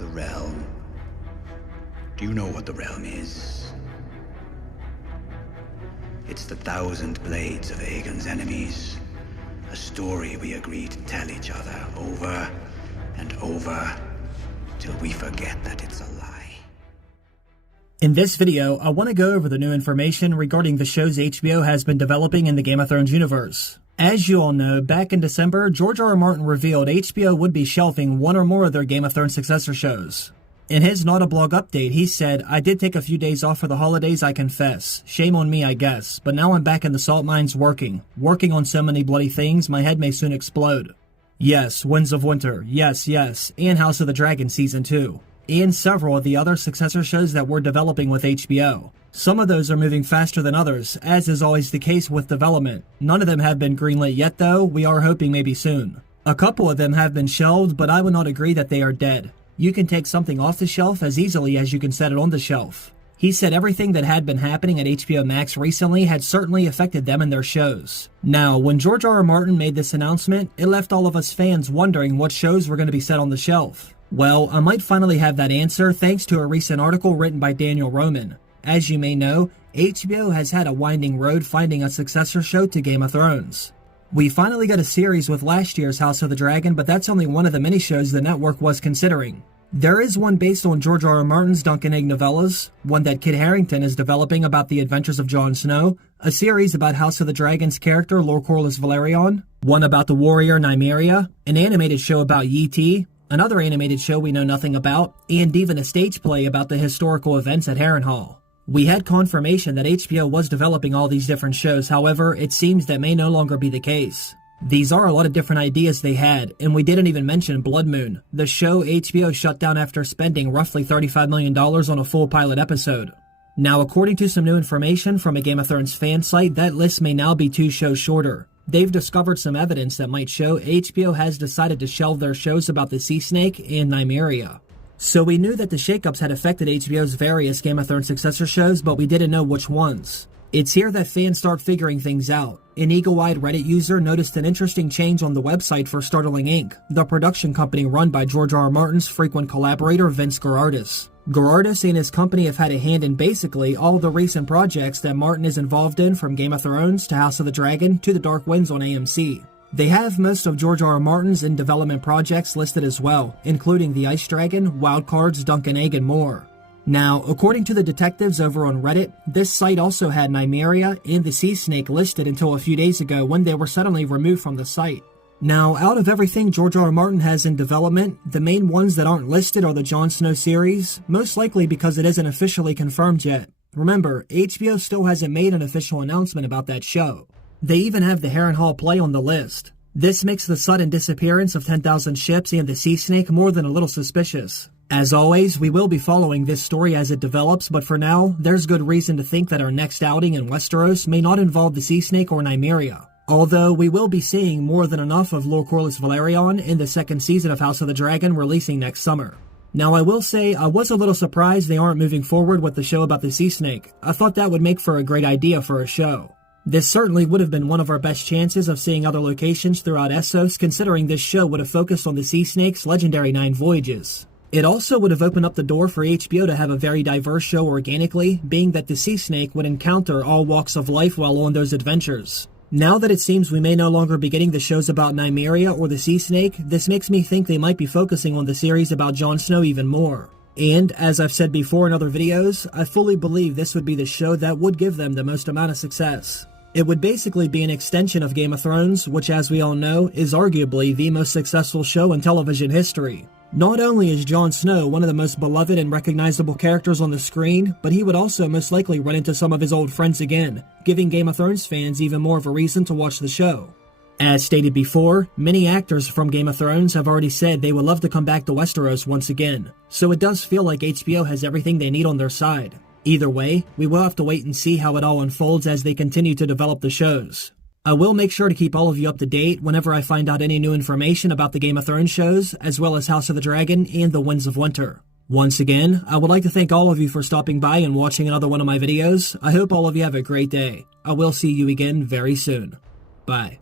The realm. Do you know what the realm is? It's the 1,000 blades of Aegon's enemies. A story we agree to tell each other over and over till we forget that it's a lie. In this video, I want to go over the new information regarding the shows HBO has been developing in the Game of Thrones universe. As you all know, back in December, George R.R. Martin revealed HBO would be shelving one or more of their Game of Thrones successor shows. In his NotABlog update, he said, "I did take a few days off for the holidays, I confess. Shame on me, I guess. But now I'm back in the salt mines working on so many bloody things, my head may soon explode. Yes, Winds of Winter, yes, and House of the Dragon Season 2. And several of the other successor shows that we're developing with HBO. Some of those are moving faster than others, as is always the case with development. None of them have been greenlit yet though, we are hoping maybe soon. A couple of them have been shelved, but I would not agree that they are dead. You can take something off the shelf as easily as you can set it on the shelf." He said everything that had been happening at HBO Max recently had certainly affected them and their shows. Now, when George R.R. Martin made this announcement, it left all of us fans wondering what shows were going to be set on the shelf. Well, I might finally have that answer thanks to a recent article written by Daniel Roman. As you may know, HBO has had a winding road finding a successor show to Game of Thrones. We finally got a series with last year's House of the Dragon, but that's only one of the many shows the network was considering. There is one based on George R.R. Martin's Dunk and Egg novellas, one that Kit Harington is developing about the adventures of Jon Snow, a series about House of the Dragon's character Lord Corlys Velaryon, one about the warrior Nymeria, an animated show about Yi Ti, another animated show we know nothing about, and even a stage play about the historical events at Harrenhal. We had confirmation that HBO was developing all these different shows, however, it seems that may no longer be the case. These are a lot of different ideas they had, and we didn't even mention Blood Moon, the show HBO shut down after spending roughly $35 million on a full pilot episode. Now, according to some new information from a Game of Thrones fan site, that list may now be 2 shows shorter. They've discovered some evidence that might show HBO has decided to shelve their shows about the Sea Snake and Nymeria. So we knew that the shakeups had affected HBO's various Game of Thrones successor shows, but we didn't know which ones. It's here that fans start figuring things out. An eagle-eyed Reddit user noticed an interesting change on the website for Startling Inc., the production company run by George R.R. Martin's frequent collaborator Vince Geraghtis. Geraghtis and his company have had a hand in basically all the recent projects that Martin is involved in, from Game of Thrones to House of the Dragon to The Dark Winds on AMC. They have most of George R.R. Martin's in-development projects listed as well, including The Ice Dragon, Wildcards, Dunk and Egg, and more. Now, according to the detectives over on Reddit, this site also had Nymeria and the Sea Snake listed until a few days ago when they were suddenly removed from the site. Now, out of everything George R.R. Martin has in development, the main ones that aren't listed are the Jon Snow series, most likely because it isn't officially confirmed yet. Remember, HBO still hasn't made an official announcement about that show. They even have the Harrenhal play on the list. This makes the sudden disappearance of 10,000 ships and the Sea Snake more than a little suspicious. As always, we will be following this story as it develops, but for now, there's good reason to think that our next outing in Westeros may not involve the Sea Snake or Nymeria. Although, we will be seeing more than enough of Lord Corlys Velaryon in the second season of House of the Dragon releasing next summer. Now, I will say, I was a little surprised they aren't moving forward with the show about the Sea Snake. I thought that would make for a great idea for a show. This certainly would have been one of our best chances of seeing other locations throughout Essos, considering this show would have focused on the Sea Snake's legendary 9 voyages. It also would have opened up the door for HBO to have a very diverse show organically, being that the Sea Snake would encounter all walks of life while on those adventures. Now that it seems we may no longer be getting the shows about Nymeria or the Sea Snake, this makes me think they might be focusing on the series about Jon Snow even more. And, as I've said before in other videos, I fully believe this would be the show that would give them the most amount of success. It would basically be an extension of Game of Thrones, which, as we all know, is arguably the most successful show in television history. Not only is Jon Snow one of the most beloved and recognizable characters on the screen, but he would also most likely run into some of his old friends again, giving Game of Thrones fans even more of a reason to watch the show. As stated before, many actors from Game of Thrones have already said they would love to come back to Westeros once again, so it does feel like HBO has everything they need on their side. Either way, we will have to wait and see how it all unfolds as they continue to develop the shows. I will make sure to keep all of you up to date whenever I find out any new information about the Game of Thrones shows, as well as House of the Dragon and the Winds of Winter. Once again, I would like to thank all of you for stopping by and watching another one of my videos. I hope all of you have a great day. I will see you again very soon. Bye.